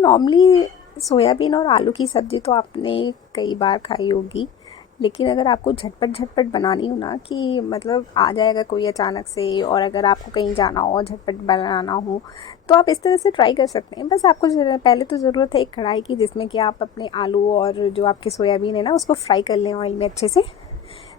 Normally soybean और आलू की सब्ज़ी तो आपने कई बार खाई होगी, लेकिन अगर आपको झटपट झटपट बनानी हो ना कि मतलब आ जाएगा कोई अचानक से, और अगर आपको कहीं जाना हो झटपट बनाना हो तो आप इस तरह से ट्राई कर सकते हैं। बस आपको पहले तो ज़रूरत है एक कढ़ाई की, जिसमें कि आप अपने आलू और जो आपके सोयाबीन है ना उसको फ्राई कर लें ऑयल में अच्छे से।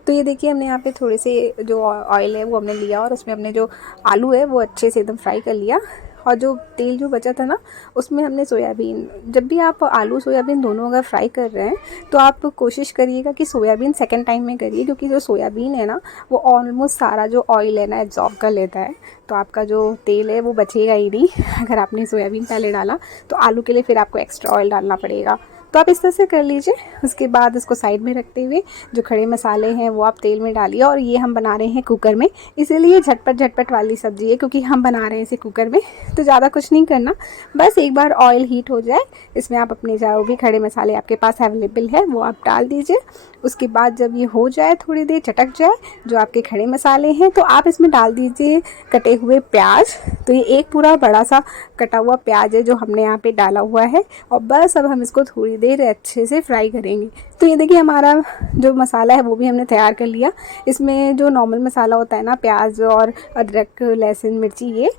तो ये देखिए हमने यहाँ पे थोड़े से जो ऑयल है वो हमने लिया और उसमें हमने जो आलू है वो अच्छे से एकदम फ्राई कर लिया, और जो तेल जो बचा था ना उसमें हमने सोयाबीन, जब भी आप आलू सोयाबीन दोनों अगर फ्राई कर रहे हैं तो आप कोशिश करिएगा कि सोयाबीन सेकंड टाइम में करिए, क्योंकि जो सोयाबीन है ना वो ऑलमोस्ट सारा जो ऑयल है ना एब्जॉर्ब कर लेता है। तो आपका जो तेल है वो बचेगा ही नहीं अगर आपने सोयाबीन पहले डाला तो आलू के लिए फिर आपको एक्स्ट्रा ऑयल डालना पड़ेगा। तो आप इस तरह से कर लीजिए। उसके बाद इसको साइड में रखते हुए जो खड़े मसाले हैं वो आप तेल में डालिए, और ये हम बना रहे हैं कुकर में, इसीलिए झटपट झटपट वाली सब्ज़ी है क्योंकि हम बना रहे हैं इसे कुकर में। तो ज़्यादा कुछ नहीं करना, बस एक बार ऑयल हीट हो जाए इसमें आप अपने जो भी खड़े मसाले आपके पास अवेलेबल है वो आप डाल दीजिए। उसके बाद जब ये हो जाए, थोड़ी देर चटक जाए जो आपके खड़े मसाले हैं, तो आप इसमें डाल दीजिए कटे हुए प्याज। तो ये एक पूरा बड़ा सा कटा हुआ प्याज है जो हमने यहाँ पे डाला हुआ है, और बस अब हम इसको थोड़ी देर अच्छे से फ्राई करेंगे। तो ये देखिए हमारा जो मसाला है वो भी हमने तैयार कर लिया। इसमें जो नॉर्मल मसाला होता है ना, प्याज और अदरक लहसुन मिर्ची,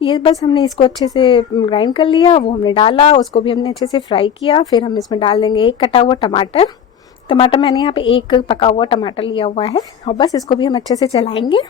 ये बस हमने इसको अच्छे से ग्राइंड कर लिया, वो हमने डाला, उसको भी हमने अच्छे से फ्राई किया। फिर हम इसमें डाल देंगे एक कटा हुआ टमाटर। मैंने यहाँ पे एक पका हुआ टमाटर लिया हुआ है, और बस इसको भी हम अच्छे से चलाएंगे।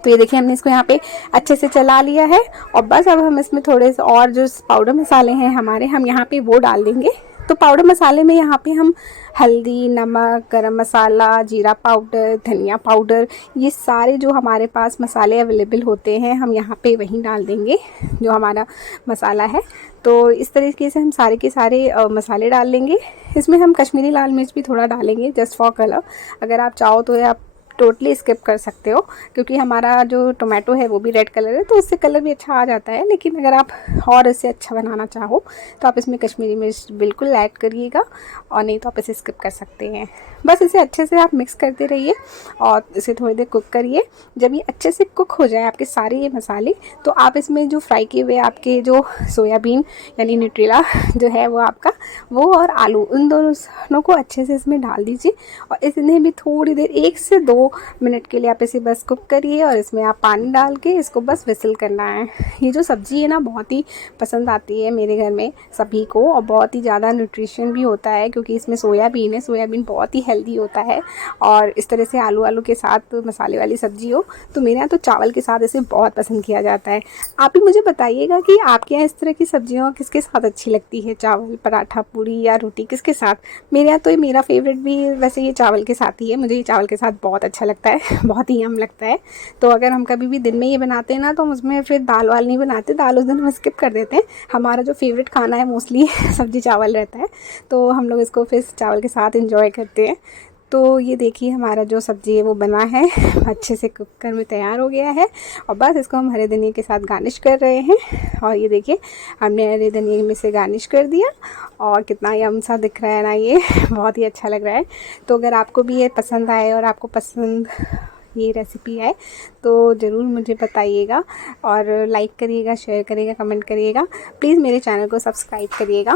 तो ये देखिए हमने इसको यहाँ पे अच्छे से चला लिया है, और बस अब हम इसमें थोड़े से और जो पाउडर मसाले हैं हमारे, हम यहाँ पे वो डाल देंगे। तो पाउडर मसाले में यहाँ पे हम हल्दी, नमक, गरम मसाला, जीरा पाउडर, धनिया पाउडर, ये सारे जो हमारे पास मसाले अवेलेबल होते हैं हम यहाँ पे वहीं डाल देंगे जो हमारा मसाला है। तो इस तरीके से हम सारे के सारे मसाले डाल लेंगे। इसमें हम कश्मीरी लाल मिर्च भी थोड़ा डालेंगे जस्ट फॉर कलर। अगर आप चाहो तो आप टोटली स्किप कर सकते हो, क्योंकि हमारा जो टोमेटो है वो भी रेड कलर है तो उससे कलर भी अच्छा आ जाता है। लेकिन अगर आप और इससे अच्छा बनाना चाहो तो आप इसमें कश्मीरी मिर्च बिल्कुल ऐड करिएगा, और नहीं तो आप इसे स्किप कर सकते हैं। बस इसे अच्छे से आप मिक्स करते रहिए और इसे थोड़ी देर कुक करिए। जब ये अच्छे से कुक हो जाए आपके सारे ये मसाले, तो आप इसमें जो फ्राई किए हुए आपके जो सोयाबीन यानी न्यूट्रेला जो है वो आपका, वो और आलू, उन दोनों को अच्छे से इसमें डाल दीजिए, और इन्हें भी थोड़ी देर 1 से 2 मिनट के लिए आप इसे बस कुक करिए। और इसमें आप पानी डाल के इसको बस विसल करना है। ये जो सब्ज़ी है ना बहुत ही पसंद आती है मेरे घर में सभी को, और बहुत ही ज़्यादा न्यूट्रिशन भी होता है क्योंकि इसमें सोयाबीन है। सोयाबीन बहुत ही हेल्दी होता है, और इस तरह से आलू के साथ मसाले वाली सब्ज़ी हो तो मेरे यहाँ तो चावल के साथ इसे बहुत पसंद किया जाता है। आप ही मुझे बताइएगा कि आपके यहाँ इस तरह की सब्जियाँ किसके साथ अच्छी लगती है, चावल, पराठा, पूरी या रोटी, किसके साथ? मेरे यहाँ तो ये मेरा फेवरेट भी वैसे ये चावल के साथ ही है। मुझे ये चावल के साथ बहुत अच्छा लगता है बहुत ही यम लगता है। तो अगर हम कभी भी दिन में ये बनाते हैं ना तो हम उसमें फिर दाल वाल नहीं बनाते, दाल उस दिन हम स्किप कर देते हैं। हमारा जो फेवरेट खाना है मोस्टली सब्जी चावल रहता है, तो हम लोग इसको फिर चावल के साथ इंजॉय करते हैं। तो ये देखिए हमारा जो सब्ज़ी है वो बना है, अच्छे से कुकर में तैयार हो गया है, और बस इसको हम हरे धनिया के साथ गार्निश कर रहे हैं। और ये देखिए हमने हरे धनिया में से गार्निश कर दिया, और कितना यम सा दिख रहा है ना ये बहुत ही अच्छा लग रहा है। तो अगर आपको भी ये पसंद आए और आपको पसंद ये रेसिपी है तो ज़रूर मुझे बताइएगा, और लाइक करिएगा, शेयर करिएगा, कमेंट करिएगा। प्लीज़ मेरे चैनल को सब्सक्राइब करिएगा।